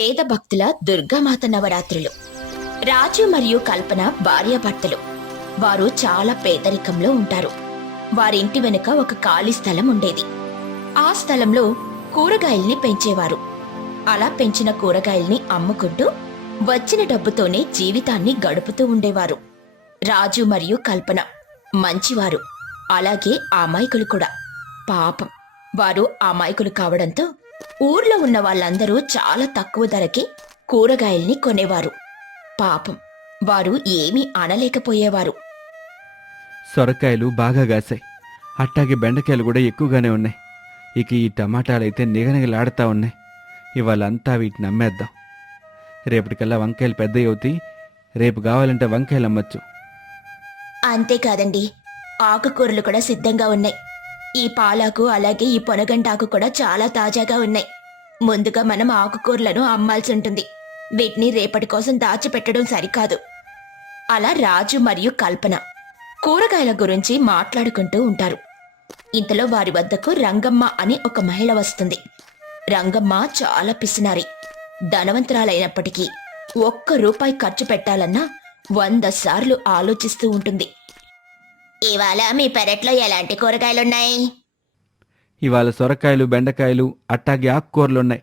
పేద భక్తుల దుర్గామాత నవరాత్రులు. రాజు మరియు కల్పన భార్యాభర్తలు వారు చాలా పేదరికంలో ఉంటారు. వారింటి వెనుక ఒక ఖాళీ స్థలం ఉండేది. ఆ స్థలంలో కూరగాయల్ని పెంచేవారు. అలా పెంచిన కూరగాయల్ని అమ్ముకుంటూ వచ్చిన డబ్బుతోనే జీవితాన్ని గడుపుతూ ఉండేవారు. రాజు మరియు కల్పన మంచివారు. అలాగే అమాయకులు కూడా. పాపం. వారు అమాయకులు కావడంతో ఊర్లో ఉన్న వాళ్ళందరూ చాలా తక్కువ ధరకి కూరగాయల్ని కొనేవారు. పాపం వారు ఏమీ అనలేకపోయేవారు సొరకాయలు బాగా కాసాయి. అట్టాగే బెండకాయలు కూడా ఎక్కువగానే ఉన్నాయి. ఇక ఈ టమాటాలైతే నిగనిగలాడుతూ ఉన్నాయి. ఇవాళంతా వీటిని అమ్మేద్దాం. రేపటికల్లా వంకాయలు పెద్దవి అవుతాయి. రేపు కావాలంటే వంకాయలు అమ్మచ్చు. అంతేకాదండి. ఆకుకూరలు కూడా సిద్ధంగా ఉన్నాయి. ఈ పాలాకు అలాగే ఈ పొనగంటాకు కూడా చాలా తాజాగా ఉన్నాయి. ముందుగా మనం ఆకుకూరలను అమ్మాల్సి ఉంటుంది. వీటిని రేపటి కోసం దాచిపెట్టడం సరికాదు. అలా రాజు మరియు కల్పన కూరగాయల గురించి మాట్లాడుకుంటూ ఉంటారు. ఇంతలో వారి వద్దకు రంగమ్మ అని ఒక మహిళ వస్తుంది. రంగమ్మ చాలా పిసినారి. ధనవంతురాలైనప్పటికీ ఒక్క రూపాయి ఖర్చు పెట్టాలన్నా వంద సార్లు ఆలోచిస్తూ ఉంటుంది. ఇవాళ మీ పెరట్లో ఎలాంటి కూరగాయలున్నాయి? ఇవాళ సొరకాయలు బెండకాయలు అట్టాగే ఆకుకూరలు ఉన్నాయి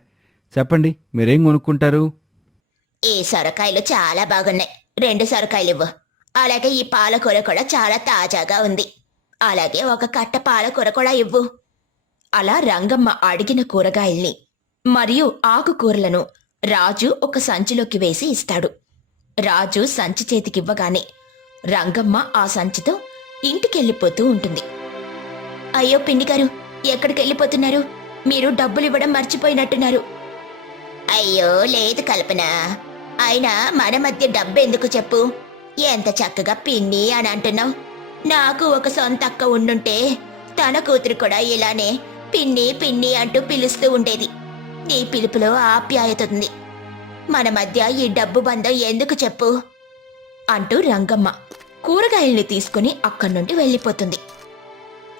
చెప్పండి మీరేం కొనుక్కుంటారు? ఈ సొరకాయలు చాలా బాగున్నాయి. రెండు సొరకాయలు ఇవ్వు. అలాగే ఈ పాలకూర కూడా చాలా తాజాగా ఉంది. అలాగే ఒక కట్ట పాలకూర కూడా ఇవ్వు. అలా రంగమ్మ అడిగిన కూరగాయల్ని మరియు ఆకుకూరలను రాజు ఒక సంచిలోకి వేసి ఇస్తాడు. రాజు సంచి చేతికివ్వగానే రంగమ్మ ఆ సంచితో ఇంటికెళ్ళిపోతూ ఉంటుంది. అయ్యో పిండి గారు ఎక్కడికి వెళ్ళిపోతున్నారు మీరు డబ్బులు ఇవ్వడం మర్చిపోయినట్టున్నారు. అయ్యో లేదు కల్పన. అయినా మన మధ్య డబ్బెందుకు చెప్పు? ఎంత చక్కగా పిన్ని అని అంటున్నావు. నాకు ఒక సొంత అక్క ఉండుంటే తన కూతురు కూడా ఇలానే పిన్ని పిన్ని అంటూ పిలుస్తూ ఉండేది. నీ పిలుపులో ఆప్యాయత ఉంది. మన మధ్య ఈ డబ్బు బంధం ఎందుకు చెప్పు? అంటూ రంగమ్మ. కూరగాయల్ని తీసుకుని అక్కడి నుండి వెళ్ళిపోతుంది.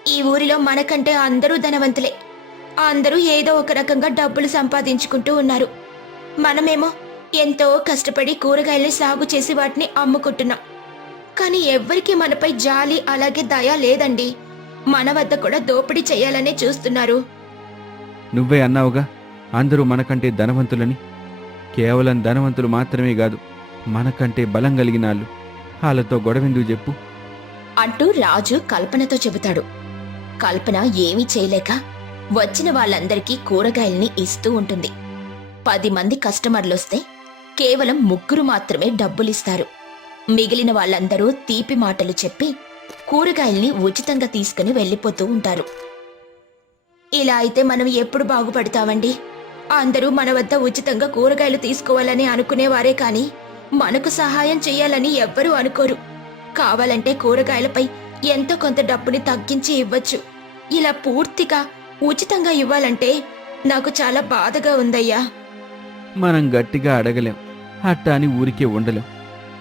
ఈ ఊరిలో మనకంటే అందరూ ధనవంతులే. అందరూ ఏదో ఒక రకంగా డబ్బులు సంపాదించుకుంటూ ఉన్నారు. మనమేమో ఎంతో కష్టపడి కూరగాయల్ని సాగు చేసి వాటిని అమ్ముకుంటున్నాం. కానీ ఎవ్వరికీ మనపై జాలి అలాగే దయ లేదండి. మన వద్ద కూడా దోపిడీ చేయాలనే చూస్తున్నారు. నువ్వే అన్నావుగా అందరూ మనకంటే ధనవంతులని. కేవలం ధనవంతులు మాత్రమే కాదు మనకంటే బలం కలిగిన వాళ్ళు. వాళ్ళతో గొడవెందుకు చెప్పు? అంటూ రాజు కల్పనతో చెబుతాడు. కల్పన ఏమీ చేయలేక వచ్చిన వాళ్ళందరికీ కూరగాయల్ని ఇస్తూ ఉంటుంది. పది మంది కస్టమర్లొస్తే కేవలం ముగ్గురు మాత్రమే డబ్బులిస్తారు. మిగిలిన వాళ్ళందరూ తీపి మాటలు చెప్పి కూరగాయల్ని ఉచితంగా తీసుకుని వెళ్ళిపోతూ ఉంటారు. ఇలా అయితే మనం ఎప్పుడు బాగుపడతామండి? అందరూ మన వద్ద ఉచితంగా కూరగాయలు తీసుకోవాలని అనుకునేవారే కానీ మనకు సహాయం చేయాలని ఎవ్వరూ అనుకోరు. కావాలంటే కూరగాయలపై ఎంతో కొంత డబ్బుని తగ్గించి ఇవ్వచ్చు. ఇలా పూర్తిగా ఉచితంగా ఇవ్వాలంటే నాకు చాలా బాధగా ఉందయ్యా. మనం గట్టిగా అడగలేం. అట్టా అని ఊరికే ఉండలేం.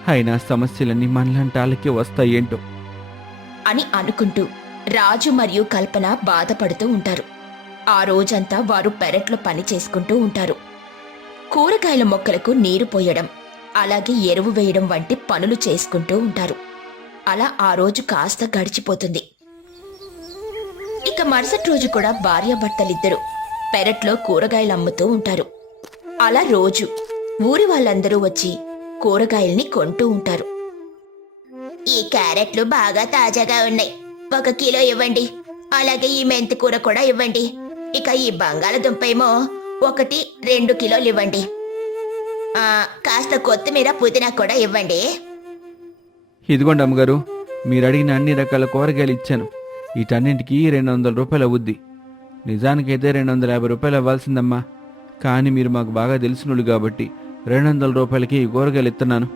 అయినా సమస్యలన్నీ మనలాంటి వాళ్ళకే వస్తాయేంటో అని అనుకుంటూ రాజు మరియు కల్పన బాధపడుతూ ఉంటారు. ఆ రోజంతా వారు పెరట్లో పని చేసుకుంటూ ఉంటారు. కూరగాయల మొక్కలకు నీరు పోయడం అలాగే ఎరువు వేయడం వంటి పనులు చేసుకుంటూ ఉంటారు. అలా ఆ రోజు కాస్త గడిచిపోతుంది. ఇక మరుసటి రోజు కూడా భార్యాభర్తలిద్దరూ పెరట్లో కూరగాయలు అమ్ముతూ ఉంటారు. అలా రోజు ఊరి వాళ్ళందరూ వచ్చి కూరగాయల్ని కొంటూ ఉంటారు. ఈ క్యారెట్లు బాగా తాజాగా ఉన్నాయి. ఒక కిలో ఇవ్వండి. అలాగే ఈ మెంతి కూర కూడా ఇవ్వండి. ఇక ఈ బంగాళదుంప ఏమో ఒకటి రెండు కిలోలు ఇవ్వండి. కాస్త కొత్తిమీర పుదీనా కూడా ఇవ్వండి. ఇదిగోండి అమ్మగారు మీరు అడిగిన అన్ని రకాల కూరగాయలు ఇచ్చాను. వీటన్నింటికి రెండు వందల రూపాయలు అవుద్ది. నిజానికైతే రెండు వందల యాభై రూపాయలు అవ్వాల్సిందమ్మా. కానీ మీరు మాకు బాగా తెలిసినోళ్ళు కాబట్టి రెండు వందల రూపాయలకి ఈ కూరగాయలు ఇస్తున్నాను.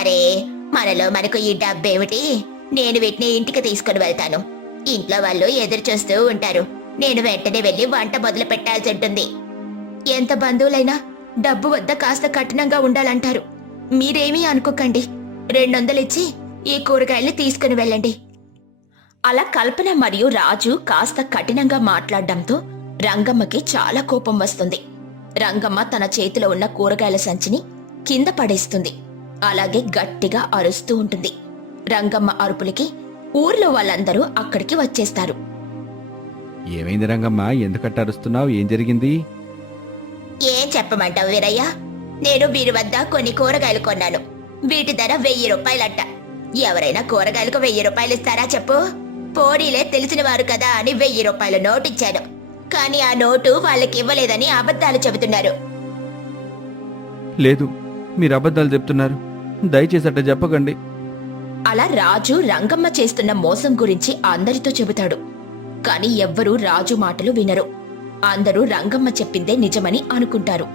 అరే మనలో మనకు ఈ డబ్బేమిటి? నేను వీటిని ఇంటికి తీసుకుని వెళ్తాను. ఇంట్లో వాళ్ళు ఎదురు చూస్తూ ఉంటారు. నేను వెంటనే వెళ్ళి వంట మొదలు పెట్టాల్సి ఉంటుంది. ఎంత బంధువులైనా డబ్బు వద్ద కాస్త కఠినంగా ఉండాలంటారు. మీరేమీ అనుకోకండి. రెండొందలిచ్చి ఈ కూరగాయల్ని తీసుకుని వెళ్ళండి. అలా కల్పన మరియు రాజు కాస్త కఠినంగా మాట్లాడడంతో రంగమ్మకి చాలా కోపం వస్తుంది. రంగమ్మ తన చేతిలో ఉన్న కూరగాయల సంచిని కింద పడేస్తుంది. అలాగే గట్టిగా అరుస్తూ ఉంటుంది. రంగమ్మ అరుపులకి ఊర్లో వాళ్ళందరూ అక్కడికి వచ్చేస్తారు. ఏమైంది రంగమ్మ? ఎందుకట్ట అరుస్తున్నావు? ఏం జరిగింది? ఏం చెప్పమంటావు వీరయ్య? నేను వీరి వద్ద కొన్ని కూరగాయలు కొన్నాను. వీటి ధర వెయ్యి రూపాయలట. ఎవరైనా కూరగాయలకు వెయ్యి రూపాయలు ఇస్తారా చెప్పు? పోనీలే తెలిసిన వారు కదా అని వెయ్యి రూపాయల నోటు ఇచ్చాను కానీ ఆ నోటు వాళ్ళకి ఇవ్వలేదని అబద్ధాలు చెబుతున్నారు. లేదు మీరు అబద్ధాలు చెప్తున్నారు. దయచేసి అట్ట చెప్పకండి. అలా రాజు రంగమ్మ చేస్తున్న మోసం గురించి అందరితో చెబుతాడు. కాని ఎవ్వరూ రాజు మాటలు వినరు. అందరూ రంగమ్మ చెప్పిందే నిజమని అనుకుంటారు.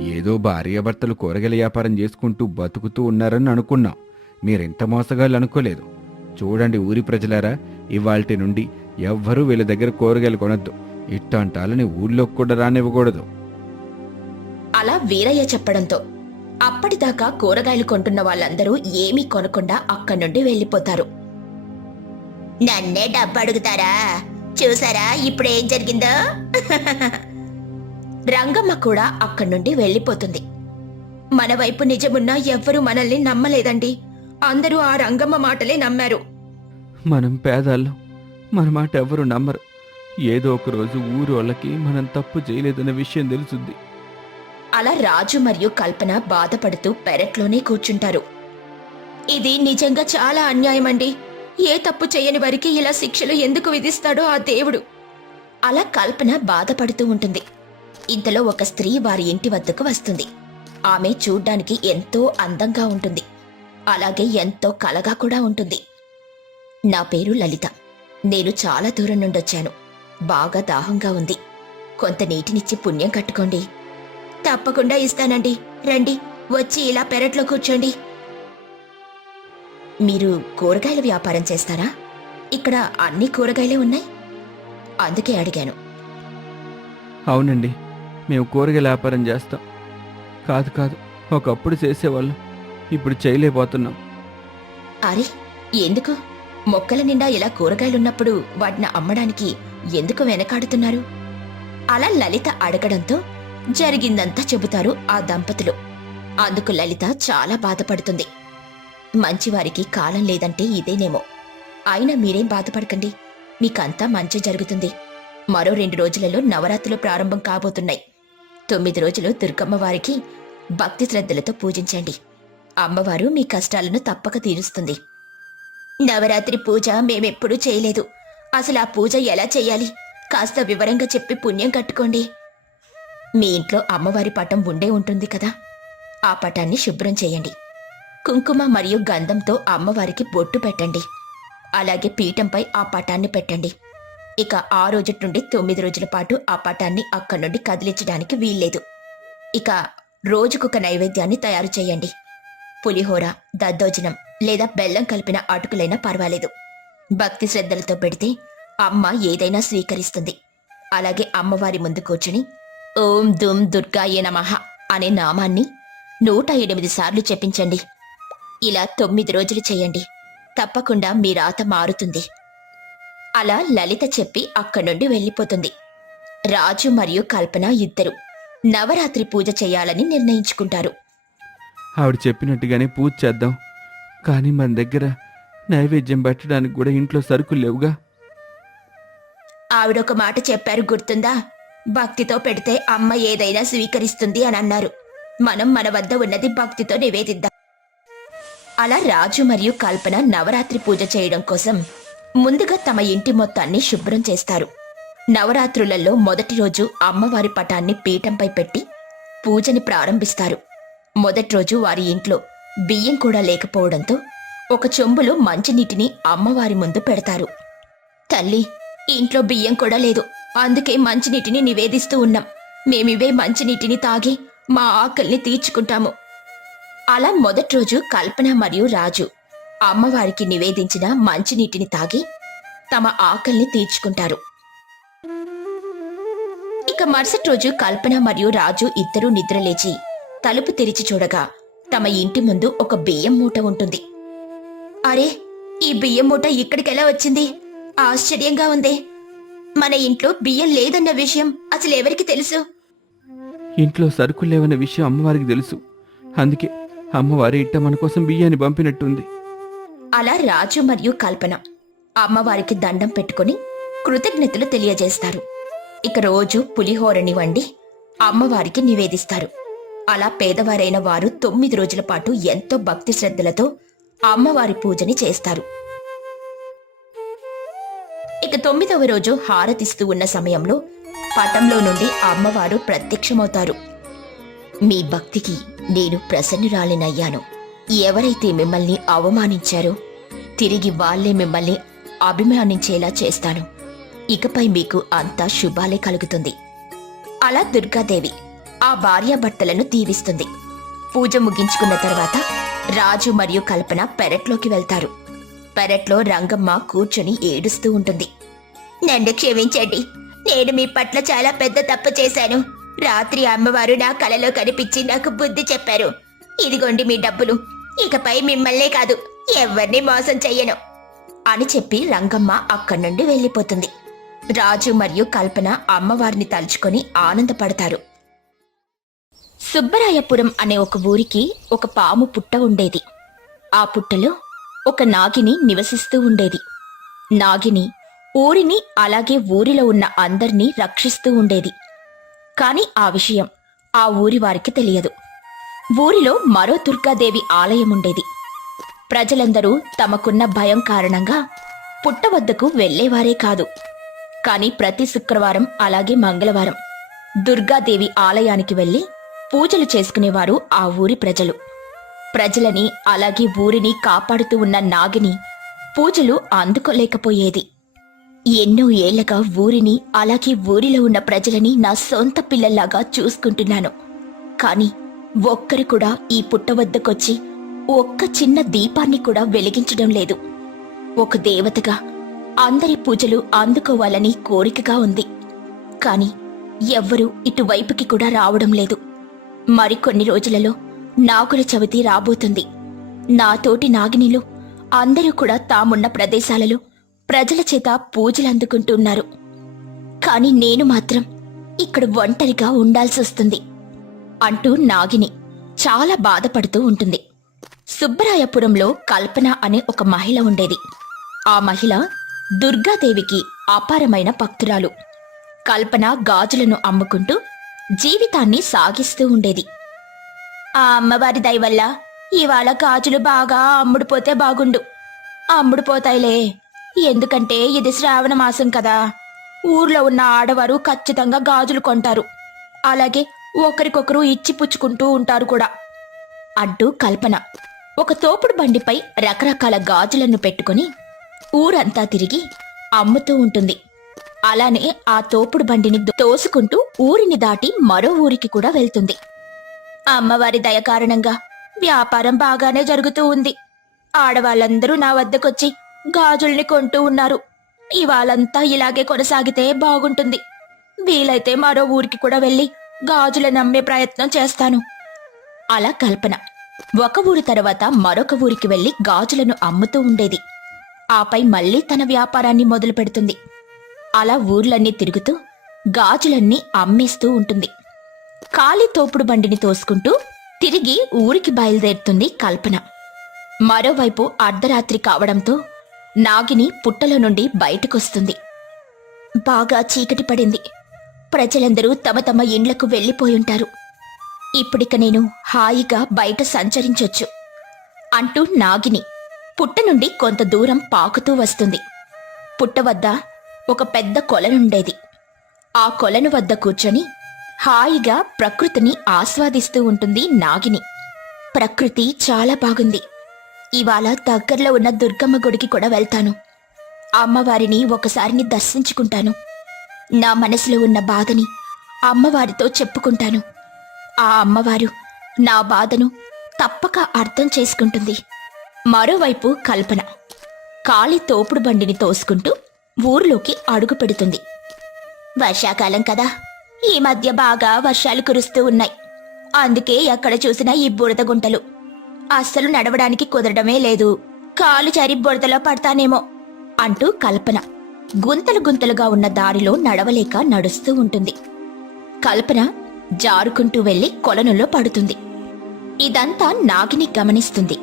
ఏదో భార్యాభర్తలు కూరగాయల వ్యాపారం చేసుకుంటూ బతుకుతూ ఉన్నారని అనుకున్నాం. మీరెంత మోసగాళ్ళు అనుకోలేదు. చూడండి ఊరి ప్రజలారా ఇవాల్టి నుండి ఎవ్వరూ వీళ్ళ దగ్గర కూరగాయలు కొనొద్దు. ఇట్టంటాలని ఊళ్ళోకి కూడా రానివ్వకూడదు. అలా వీరయ్య చెప్పడంతో అప్పటిదాకా కూరగాయలు కొంటున్న వాళ్ళందరూ ఏమీ కొనకుండా అక్కడి నుండి వెళ్ళిపోతారు. నన్నే డబ్బు అడుగుతారా? చూసారా? ఇప్పుడు ఏం జరిగిందో? రంగమ్మ కూడా అక్కడి నుండి వెళ్ళిపోతుంది. మన వైపు నిజమున్నా ఎవ్వరూ మనల్ని నమ్మలేదండి. అందరూ ఆ రంగమ్మ మాటలే నమ్మారు. మనం పేదాళ్ళం. మన మాట ఎవరు నమ్మరు. ఏదో ఒక రోజు ఊరు వాళ్ళకి మనం తప్పు చేయలేదన్న విషయం తెలుసుద్ది. అలా రాజు మరియు కల్పన బాధపడుతూ పెరట్లోనే కూర్చుంటారు. ఇది నిజంగా చాలా అన్యాయం అండి ఏ తప్పు చేయని వారికి ఇలా శిక్షలు ఎందుకు విధిస్తాడో ఆ దేవుడు. అలా కల్పన బాధపడుతూ ఉంటుంది. ఇంతలో ఒక స్త్రీ వారి ఇంటి వద్దకు వస్తుంది. ఆమె చూడ్డానికి ఎంతో అందంగా ఉంటుంది. అలాగే ఎంతో కలగా కూడా ఉంటుంది. నా పేరు లలిత. నేను చాలా దూరం నుండి వచ్చాను. బాగా దాహంగా ఉంది. కొంత నీటినిచ్చి పుణ్యం కట్టుకోండి. తప్పకుండా ఇస్తానండి. రండి. వచ్చి ఇలా పెరట్లో కూర్చోండి. మీరు కూరగాయల వ్యాపారం చేస్తారా? ఇక్కడ అన్ని కూరగాయలే ఉన్నాయి. అందుకే అడిగాను. అవునండి మేము కూరగాయల వ్యాపారం చేస్తాం. కాదు కాదు ఒకప్పుడు చేసేవాళ్ళం ఇప్పుడు చేయలేకపోతున్నాం. అరే ఎందుకు? మొక్కల నిండా ఇలా కూరగాయలున్నప్పుడు వాటిని అమ్మడానికి ఎందుకు వెనకాడుతున్నారు? అలా లలిత అడగడంతో జరిగిందంతా చెబుతారు ఆ దంపతులు. అందుకు లలిత చాలా బాధపడుతుంది. మంచివారికి కాలం లేదంటే ఇదేనేమో. అయినా మీరేం బాధపడకండి. మీకంతా మంచి జరుగుతుంది. మరో రెండు రోజులలో నవరాత్రులు ప్రారంభం కాబోతున్నాయి. తొమ్మిది రోజులు దుర్గమ్మవారికి భక్తి శ్రద్ధలతో పూజించండి. అమ్మవారు మీ కష్టాలను తప్పక తీరుస్తుంది. నవరాత్రి పూజ మేమెప్పుడూ చేయలేదు. అసలు ఆ పూజ ఎలా చేయాలి? కాస్త వివరంగా చెప్పి పుణ్యం కట్టుకోండి. మీ ఇంట్లో అమ్మవారి పటం ఉండే ఉంటుంది కదా? ఆ పటాన్ని శుభ్రం చేయండి. కుంకుమ మరియు గంధంతో అమ్మవారికి బొట్టు పెట్టండి. అలాగే పీఠంపై ఆ పటాన్ని పెట్టండి. ఇక ఆ రోజు నుండి తొమ్మిది రోజుల పాటు ఆ పటాన్ని అక్కడి నుండి కదిలించడానికి వీల్లేదు. ఇక రోజుకొక నైవేద్యాన్ని తయారు చేయండి. పులిహోర దద్దోజనం లేదా బెల్లం కలిపిన అటుకులైనా పర్వాలేదు. భక్తి శ్రద్ధలతో పెడితే అమ్మ ఏదైనా స్వీకరిస్తుంది. అలాగే అమ్మవారి ముందు కూర్చుని ఓం దుమ్ దుర్గాయ నమః అనే నామాన్ని నూట ఎనిమిది సార్లు చెప్పించండి ఇలా తొమ్మిది రోజులు చేయండి. తప్పకుండా మీ రాత మారుతుంది. అలా లలిత చెప్పి అక్కడి నుండి వెళ్ళిపోతుంది. రాజు మరియు కల్పన ఇద్దరు నవరాత్రి పూజ చేయాలని నిర్ణయించుకుంటారు. ఆవిడ చెప్పినట్టుగానే పూజ చేద్దాం. కానీ మన దగ్గర నైవేద్యం పెట్టడానికి కూడా ఇంట్లో సరుకులు లేవుగా. ఆవిడొక మాట చెప్పారు గుర్తుందా? భక్తితో పెడితే అమ్మ ఏదైనా స్వీకరిస్తుంది అని అన్నారు. మనం మన వద్ద ఉన్నది భక్తితో నివేదిద్దాం. అలా రాజు మరియు కల్పన నవరాత్రి పూజ చేయడం కోసం ముందుగా తమ ఇంటి మొత్తాన్ని శుభ్రం చేస్తారు. నవరాత్రులలో మొదటి రోజు అమ్మవారి పటాన్ని పీఠంపై పెట్టి పూజని ప్రారంభిస్తారు. మొదటి రోజు వారి ఇంట్లో బియ్యం కూడా లేకపోవడంతో ఒక చెంబులో మంచినీటిని అమ్మవారి ముందు పెడతారు. తల్లి ఇంట్లో బియ్యం కూడా లేదు. అందుకే మంచినీటిని నివేదిస్తూ ఉన్నాం. మేమివే మంచినీటిని తాగి మా ఆకలిని తీర్చుకుంటాము. అలా మొదటి రోజు కల్పన మరియు రాజు అమ్మవారికి నివేదించిన మంచినీటిని తాగి తమ ఆకలిని తీర్చుకుంటారు. ఇక మరుసటి రోజు కల్పన మరియు రాజు ఇద్దరూ నిద్రలేచి తలుపు తెరిచి చూడగా తమ ఇంటి ముందు ఒక బియ్యం మూట ఉంటుంది. అరే ఈ బియ్యం మూట ఇక్కడికెలా వచ్చింది? ఆశ్చర్యంగా ఉంది. మన ఇంట్లో బియ్యం లేదన్న విషయం అసలు ఎవరికి తెలుసు? ఇంట్లో సరుకులు లేవన్న విషయం అమ్మవారికి తెలుసు. అందుకే అమ్మవారి ఇట్ట మన కోసం బియ్యాన్ని పంపినట్టుంది. అలా రాజు మరియు కల్పన అమ్మవారికి దండం పెట్టుకుని కృతజ్ఞతలు తెలియజేస్తారు. ఇక రోజు పులిహోరని వండి అమ్మవారికి నివేదిస్తారు. అలా పేదవారైన వారు తొమ్మిది రోజుల పాటు ఎంతో భక్తి శ్రద్ధలతో అమ్మవారి పూజని చేస్తారు. ఇక తొమ్మిదవ రోజు హారతిస్తూ ఉన్న సమయంలో పటంలో నుండి అమ్మవారు ప్రత్యక్షమవుతారు. మీ భక్తికి నేను ప్రసన్నురాలినయ్యాను. ఎవరైతే మిమ్మల్ని అవమానించారో తిరిగి వాళ్ళే మిమ్మల్ని అభిమానించేలా చేస్తాను. ఇకపై మీకు అంతా శుభాలే కలుగుతుంది. అలా దుర్గాదేవి ఆ భార్యాభర్తలను దీవిస్తుంది. పూజ ముగించుకున్న తర్వాత రాజు మరియు కల్పన పెరట్లోకి వెళ్తారు. పెరట్లో రంగమ్మ కూర్చొని ఏడుస్తూ ఉంటుంది. నన్ను క్షమించండి. నేను మీ పట్ల చాలా పెద్ద తప్పు చేశాను. రాత్రి అమ్మవారు నా కలలో కనిపించి నాకు బుద్ధి చెప్పారు. ఇదిగోండి మీ డబ్బులు. ఇకపై మిమ్మల్నే కాదు ఎవరిని మోసం చెయ్యను. అని చెప్పి రంగమ్మ అక్కడి నుండి వెళ్ళిపోతుంది. రాజు మరియు కల్పన అమ్మవారిని తలుచుకొని ఆనందపడతారు. సుబ్బరాయపురం అనే ఒక ఊరికి ఒక పాము పుట్ట ఉండేది. ఆ పుట్టలో ఒక నాగిని నివసిస్తూ ఉండేది. నాగిని ఊరిని అలాగే ఊరిలో ఉన్న అందర్నీ రక్షిస్తూ ఉండేది. కాని ఆ విషయం ఆ ఊరి వారికి తెలియదు. ఊరిలో మరో దుర్గాదేవి ఆలయం ఉండేది. ప్రజలందరూ తమకున్న భయం కారణంగా పుట్ట వద్దకు వెళ్ళేవారే కాదు. కాని ప్రతి శుక్రవారం అలాగే మంగళవారం దుర్గాదేవి ఆలయానికి వెళ్ళి పూజలు చేసుకునేవారు ఆ ఊరి ప్రజలు. ప్రజలని అలాగే ఊరిని కాపాడుతూ ఉన్న నాగిని పూజలు అందుకోలేకపోయేది. ఎన్నో ఏళ్ళగా ఊరిని అలాగే ఊరిలో ఉన్న ప్రజలని నా సొంత పిల్లల్లాగా చూసుకుంటున్నాను. కాని ఒక్కరు కూడా ఈ పుట్ట వద్దకొచ్చి ఒక్క చిన్న దీపాన్ని కూడా వెలిగించడం లేదు. ఒక దేవతగా అందరి పూజలు అందుకోవాలని కోరికగా ఉంది. కాని ఎవ్వరూ ఇటువైపుకి కూడా రావడం లేదు. మరికొన్ని రోజులలో నాగుల చవితి రాబోతుంది. నాతోటి నాగినిలు అందరూ కూడా తామున్న ప్రదేశాలలో ప్రజల చేత పూజలు అందుకుంటున్నారు. కాని నేను మాత్రం ఇక్కడ ఒంటరిగా ఉండాల్సి వస్తుంది అంటూ నాగిని చాలా బాధపడుతూ ఉంటుంది. సుబ్బరాయపురంలో కల్పన అనే ఒక మహిళ ఉండేది. ఆ మహిళ దుర్గాదేవికి అపారమైన భక్తురాలు. కల్పన గాజులను అమ్ముకుంటూ జీవితాన్ని సాగిస్తూ ఉండేది. ఆ అమ్మవారి దయవల్ల ఇవాళ గాజులు బాగా అమ్ముడుపోతే బాగుండు. అమ్ముడుపోతాయిలే. ఎందుకంటే ఇది శ్రావణ మాసం కదా. ఊర్లో ఉన్న ఆడవారు ఖచ్చితంగా గాజులు కొంటారు. అలాగే ఒకరికొకరు ఇచ్చి పుచ్చుకుంటూ ఉంటారు కూడా. అంటూ కల్పన. ఒక తోపుడు బండిపై రకరకాల గాజులను పెట్టుకుని ఊరంతా తిరిగి అమ్ముతూ ఉంటుంది. అలానే ఆ తోపుడు బండిని తోసుకుంటూ ఊరిని దాటి మరో ఊరికి కూడా వెళ్తుంది. అమ్మవారి దయ కారణంగా వ్యాపారం బాగానే జరుగుతూ ఉంది. ఆడవాళ్ళందరూ నా వద్దకొచ్చి గాజుల్ని కొంటూ ఉన్నారు. ఇవాళంతా ఇలాగే కొనసాగితే బాగుంటుంది. వీలైతే మరో ఊరికి కూడా వెళ్ళి గాజులను అమ్మే ప్రయత్నం చేస్తాను. అలా కల్పన. ఒక ఊరి తర్వాత మరొక ఊరికి వెళ్ళి గాజులను అమ్ముతూ ఉండేది. ఆపై మళ్ళీ తన వ్యాపారాన్ని మొదలు పెడుతుంది. అలా ఊర్లన్నీ తిరుగుతూ గాజులన్నీ అమ్మేస్తూ ఉంటుంది. ఖాళీ తోపుడు బండిని తోసుకుంటూ తిరిగి ఊరికి బయలుదేరుతుంది కల్పన. మరోవైపు అర్ధరాత్రి కావడంతో నాగిని పుట్టలో నుండి బయటకొస్తుంది. బాగా చీకటి పడింది. ప్రజలందరూ తమ తమ ఇండ్లకు వెళ్ళిపోయుంటారు ఇప్పుడిక నేను హాయిగా బయట సంచరించొచ్చు అంటూ నాగిని పుట్ట నుండి కొంత దూరం పాకుతూ వస్తుంది. పుట్ట వద్ద ఒక పెద్ద కొలనుండేది. ఆ కొలను వద్ద కూర్చొని హాయిగా ప్రకృతిని ఆస్వాదిస్తూ ఉంటుంది నాగిని. ప్రకృతి చాలా బాగుంది. ఇవాళ దగ్గరలో ఉన్న దుర్గమ్మ గుడికి కూడా వెళ్తాను. అమ్మవారిని ఒకసారిని దర్శించుకుంటాను. నా మనసులో ఉన్న బాధని అమ్మవారితో చెప్పుకుంటాను. ఆ అమ్మవారు నా బాధను తప్పక అర్థం చేసుకుంటుంది. మరోవైపు కల్పన కాలి తోపుడు బండిని తోసుకుంటూ ఊర్లోకి అడుగు పెడుతుంది. వర్షాకాలం కదా. ఈ మధ్య బాగా వర్షాలు కురుస్తూ ఉన్నాయి. అందుకే ఎక్కడ చూసినా ఈ బురద గుంటలు అస్సలు నడవడానికి కుదరడమే లేదు. కాలు చరి బురదలో పడతానేమో అంటూ కల్పన. గుంతలు గుంతలుగా ఉన్న దారిలో నడవలేక నడుస్తూ ఉంటుంది. కల్పన జారుకుంటూ వెళ్ళి కొలనులో పడుతుంది. ఇదంతా నాగిని గమనిస్తుంది.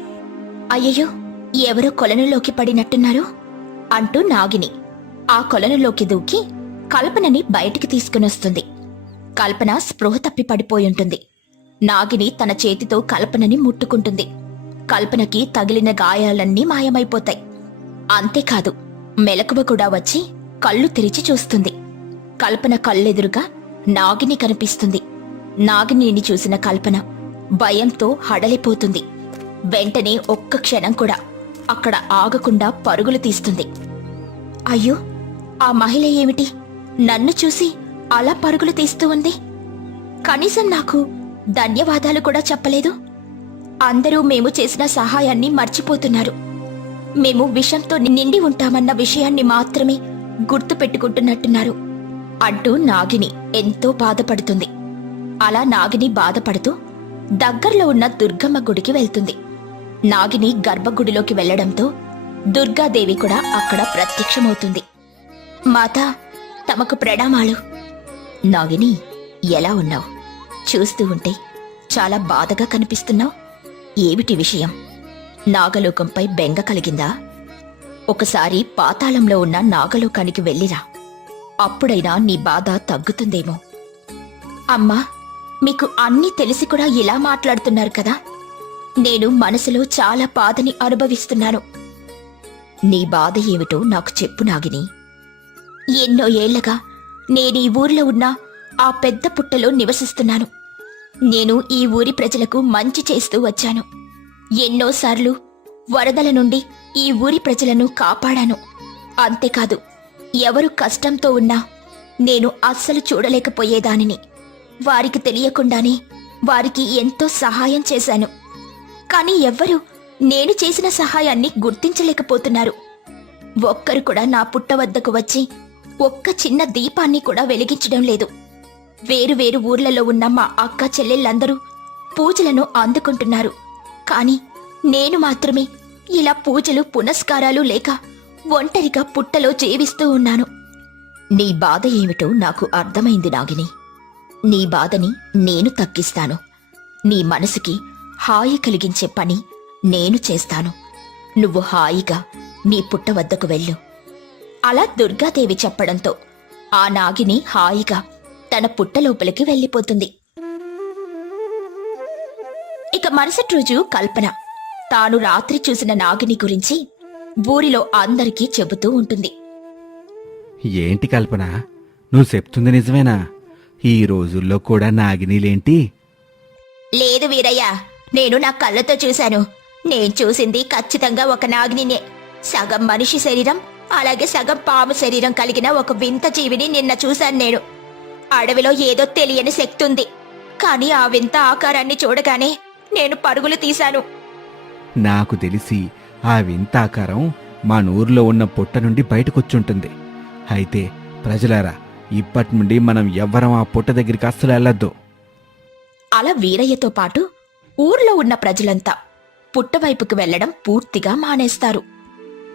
అయ్యయ్యో ఎవరో కొలనులోకి పడినట్టున్నారు అంటూ నాగిని ఆ కొలనులోకి దూకి కల్పనని బయటికి తీసుకునొస్తుంది. కల్పన స్పృహ తప్పి పడిపోయుంటుంది నాగిని తన చేతితో కల్పనని ముట్టుకుంటుంది. కల్పనకి తగిలిన గాయాలన్నీ మాయమైపోతాయి. అంతేకాదు మెలకువ కూడా వచ్చి కళ్ళు తెరిచి చూస్తుంది. కల్పన కళ్ళెదురుగా నాగిని కనిపిస్తుంది. నాగినిని చూసిన కల్పన భయంతో హడలిపోతుంది. వెంటనే ఒక్క క్షణం కూడా అక్కడ ఆగకుండా పరుగులు తీస్తుంది. అయ్యో ఆ మహిళ ఏమిటి? నన్ను చూసి అలా పరుగులు తీస్తూ ఉంది? కనీసం నాకు ధన్యవాదాలు కూడా చెప్పలేదు. అందరూ మేము చేసిన సహాయాన్ని మర్చిపోతున్నారు. మేము విషంతో నిండి ఉంటామన్న విషయాన్ని మాత్రమే గుర్తు పెట్టుకుంటున్నట్టున్నారు అంటూ నాగిని ఎంతో బాధపడుతుంది. అలా నాగిని బాధపడుతూ దగ్గరలో ఉన్న దుర్గమ్మ గుడికి వెళ్తుంది. నాగిని గర్భగుడిలోకి వెళ్ళడంతో దుర్గాదేవి కూడా అక్కడ ప్రత్యక్షమవుతుంది. మాత తమకు ప్రణామాలు. నాగిని ఎలా ఉన్నావు? చూస్తూ ఉంటే చాలా బాధగా కనిపిస్తున్నావు. ఏమిటి విషయం? నాగలోకంపై బెంగ కలిగిందా? ఒకసారి పాతాళంలో ఉన్న నాగలోకానికి వెళ్ళిరా. అప్పుడైనా నీ బాధ తగ్గుతుందేమో. అమ్మా మీకు అన్నీ తెలిసి కూడా ఇలా మాట్లాడుతున్నారు కదా? నేను మనసులో చాలా బాధని అనుభవిస్తున్నాను. నీ బాధ ఏమిటో నాకు చెప్పు నాగిని. ఎన్నో ఏళ్ళగా నేను ఈ ఊర్లో ఉన్న ఆ పెద్ద పుట్టలో నివసిస్తున్నాను. నేను ఈ ఊరి ప్రజలకు మంచి చేస్తూ వచ్చాను. ఎన్నోసార్లు వరదల నుండి ఈ ఊరి ప్రజలను కాపాడాను. అంతేకాదు ఎవరు కష్టంతో ఉన్నా నేను అస్సలు చూడలేకపోయేదానిని. వారికి తెలియకుండానే వారికి ఎంతో సహాయం చేశాను. కానీ ఎవ్వరూ నేను చేసిన సహాయాన్ని గుర్తించలేకపోతున్నారు. ఒక్కరు కూడా నా పుట్ట వద్దకు వచ్చి ఒక్క చిన్న దీపాన్ని కూడా వెలిగించడం లేదు. వేరు వేరు ఊర్లలో ఉన్న మా అక్క చెల్లెళ్ళందరూ పూజలను అందుకుంటున్నారు. కాని నేను మాత్రమే ఇలా పూజలు పునస్కారాలు లేక ఒంటరిగా పుట్టలో జీవిస్తూ ఉన్నాను. నీ బాధ ఏమిటో నాకు అర్థమైంది నాగిని. నీ బాధని నేను తగ్గిస్తాను. నీ మనసుకి హాయి కలిగించే పని నేను చేస్తాను. నువ్వు హాయిగా నీ పుట్ట వద్దకు వెళ్ళు. అలా దుర్గాదేవి చెప్పడంతో ఆ నాగిని హాయిగా తన పుట్ట లోపలికి వెళ్ళిపోతుంది. ఇక మరుసటి రోజు కల్పన. తాను రాత్రి చూసిన నాగిని గురించి ఊరిలో అందరికీ చెబుతూ ఉంటుంది. ఏంటి కల్పన? నువ్వు చెప్తుంది నిజమేనా? ఈ రోజుల్లో కూడా నాగినీలేంటి? లేదు వీరయ్య నేను నా కళ్ళతో చూశాను. నేను చూసింది ఖచ్చితంగా ఒక నాగినినే. సగం మనిషి శరీరం అలాగే సగం పాము శరీరం కలిగిన ఒక వింత జీవిని నిన్న చూశాను నేను. అడవిలో ఏదో తెలియని శక్తి ఉంది కానీ ఆ వింత ఆకారాన్ని చూడగానే నేను పరుగులు తీశాను. నాకు తెలిసి ఆ వింత ఆకారం మా నూరులో ఉన్న పుట్ట నుండి బయటకొచ్చుంటుంది. అయితే ప్రజలారా ఇప్పటి నుండి మనం ఎవ్వరం ఆ పుట్ట దగ్గరికి అస్సలు వెళ్ళొద్దు. అలా వీరయ్యతో పాటు ఊర్లో ఉన్న ప్రజలంతా పుట్టవైపుకు వెళ్ళడం పూర్తిగా మానేస్తారు.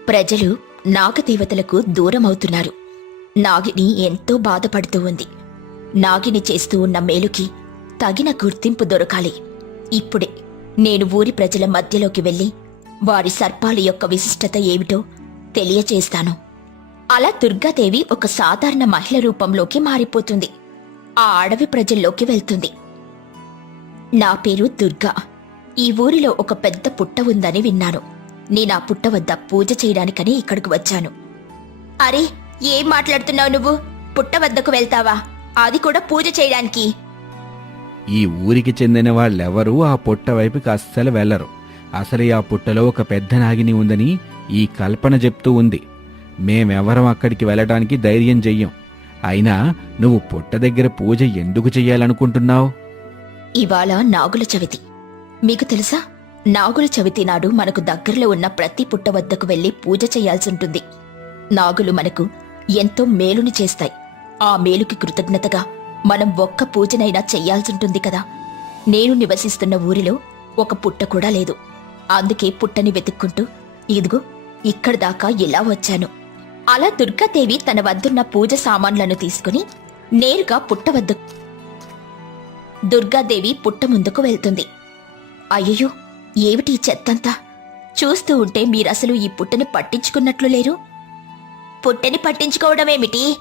ప్రజలు నాగదేవతలకు దూరమవుతున్నారు. నాగిని ఎంతో బాధపడుతూ ఉంది. నాగిని చేస్తూ ఉన్న మేలుకి తగిన గుర్తింపు దొరకాలి. ఇప్పుడే నేను ఊరి ప్రజల మధ్యలోకి వెళ్ళి వారి సర్పాల యొక్క విశిష్టత ఏమిటో తెలియచేస్తాను. అలా దుర్గాదేవి ఒక సాధారణ మహిళ రూపంలోకి మారిపోతుంది. ఆ అడవి ప్రజల్లోకి వెళ్తుంది. నా పేరు దుర్గా. ఈ ఊరిలో ఒక పెద్ద పుట్ట ఉందని విన్నాను. నేను ఆ పుట్ట వద్ద పూజ చేయడానికని ఇక్కడికి వచ్చాను. అరే ఏం మాట్లాడుతున్నావు నువ్వు? పుట్ట వద్దకు వెళ్తావా? అది కూడా పూజ చేయడానికి. ఈ ఊరికి చెందిన వాళ్ళెవరూ ఆ పుట్ట వైపుకి అస్సలు వెళ్ళరు అసలు ఆ పుట్టలో ఒక పెద్ద నాగిని ఉందని ఈ కల్పన చెప్తూ ఉంది. మేమెవరం అక్కడికి వెళ్ళడానికి ధైర్యం చెయ్యం. అయినా నువ్వు పుట్ట దగ్గర పూజ ఎందుకు చెయ్యాలనుకుంటున్నావు? ఇవాళ నాగుల చవితి. మీకు తెలుసా? నాగుల చవితి నాడు మనకు దగ్గరలో ఉన్న ప్రతి పుట్ట వద్దకు వెళ్ళి పూజ చేయాల్సి ఉంటుంది. నాగులు మనకు ఎంతో మేలుని చేస్తాయి. ఆ మేలుకి కృతజ్ఞతగా మనం ఒక్క పూజనైనా చెయ్యాల్సింటుంది కదా. నేను నివసిస్తున్న ఊరిలో ఒక పుట్ట కూడా లేదు. అందుకే పుట్టని వెతుక్కుంటూ ఇదిగో ఇక్కడ దాకా ఇలా వచ్చాను. అలా దుర్గాదేవి తన వద్దున్న పూజ సామాన్లను తీసుకుని నేరుగా పుట్ట వద్ద దుర్గాదేవి పుట్ట ముందుకు వెళ్తుంది. అయ్యో ఏమిటి చెత్తంతా? చూస్తూ ఉంటే మీరసలు ఈ పుట్టని పట్టించుకున్నట్లు లేరు? పుట్టని పట్టించుకోవడమేమిటి?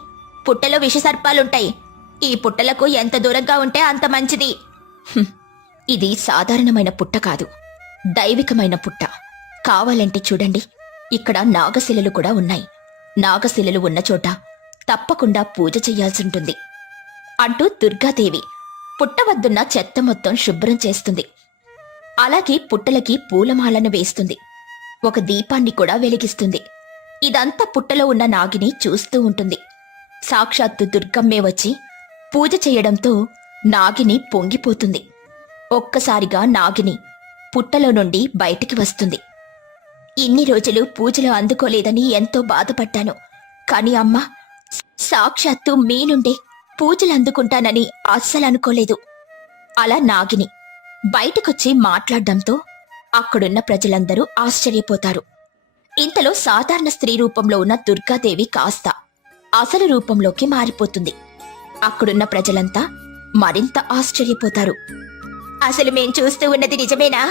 పుట్టలో విషసర్పాలుంటాయి. ఈ పుట్టలకు ఎంత దూరంగా ఉంటే అంత మంచిది. హ్మ్, ఇది సాధారణమైన పుట్ట కాదు. దైవికమైన పుట్ట. కావాలంటే చూడండి. ఇక్కడ నాగశిలలు కూడా ఉన్నాయి. నాగశిలలు ఉన్న చోట తప్పకుండా పూజ చెయ్యాల్సుంటుంది అంటూ దుర్గాదేవి పుట్ట వద్దున్న చెత్త మొత్తం శుభ్రం చేస్తుంది. అలాగే పుట్టలకి పూలమాలను వేస్తుంది. ఒక దీపాన్ని కూడా వెలిగిస్తుంది. ఇదంతా పుట్టలో ఉన్న నాగిని చూస్తూ ఉంటుంది. సాక్షాత్తు దుర్గమ్మే వచ్చి పూజ చేయడంతో నాగిని పొంగిపోతుంది. ఒక్కసారిగా నాగిని పుట్టలో నుండి బయటికి వస్తుంది. ఇన్ని రోజులు పూజలు అందుకోలేదని ఎంతో బాధపడ్డాను. కాని అమ్మ సాక్షాత్తు మీ నుండే పూజలు అందుకుంటానని అస్సలు అనుకోలేదు. అలా నాగిని బయటకొచ్చి మాట్లాడడంతో అక్కడున్న ప్రజలందరూ ఆశ్చర్యపోతారు. ఇంతలో సాధారణ స్త్రీ రూపంలో ఉన్న దుర్గాదేవి కాస్త అసలు రూపంలోకి మారిపోతుంది. అక్కడున్న ప్రజలంతా మరింత ఆశ్చర్యపోతారు. అసలు మేం చూస్తూ ఉన్నది నిజమేనా?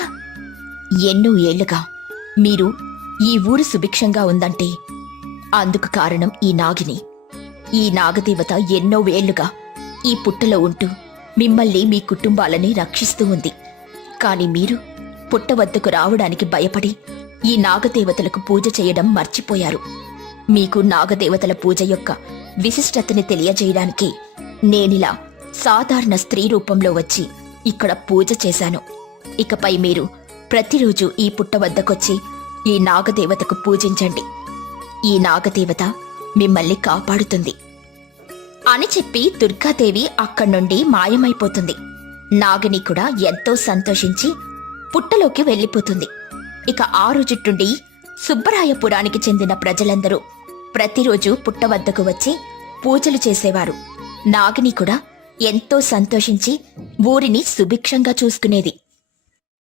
ఎన్నో ఏళ్ళుగా మీరు ఈ ఊరు సుభిక్షంగా ఉందంటే అందుకు కారణం ఈ నాగిని. ఈ నాగదేవత ఎన్నో వేళ్ళుగా ఈ పుట్టలో ఉంటూ మిమ్మల్ని మీ కుటుంబాలని రక్షిస్తూ ఉంది. కాని మీరు పుట్ట వద్దకు రావడానికి భయపడి ఈ నాగదేవతలకు పూజ చేయడం మర్చిపోయారు. మీకు నాగదేవతల పూజ యొక్క విశిష్టతని తెలియజేయడానికి నేనిలా సాధారణ స్త్రీ రూపంలో వచ్చి ఇక్కడ పూజ చేశాను. ఇకపై మీరు ప్రతిరోజు ఈ పుట్ట వద్దకొచ్చి ఈ నాగదేవతకు పూజించండి. ఈ నాగదేవత మిమ్మల్ని కాపాడుతుంది. అని చెప్పి దుర్గాదేవి అక్కడి నుండి మాయమైపోతుంది. నాగిని కూడా ఎంతో సంతోషించి పుట్టలోకి వెళ్ళిపోతుంది. ఇక ఆ రోజు నుండి సుబ్బరాయపురానికి చెందిన ప్రజలందరూ ప్రతిరోజు పుట్టవద్దకు వచ్చి పూజలు చేసేవారు. నాగిని కూడా ఎంతో సంతోషించి ఊరిని సుభిక్షంగా చూసుకునేది.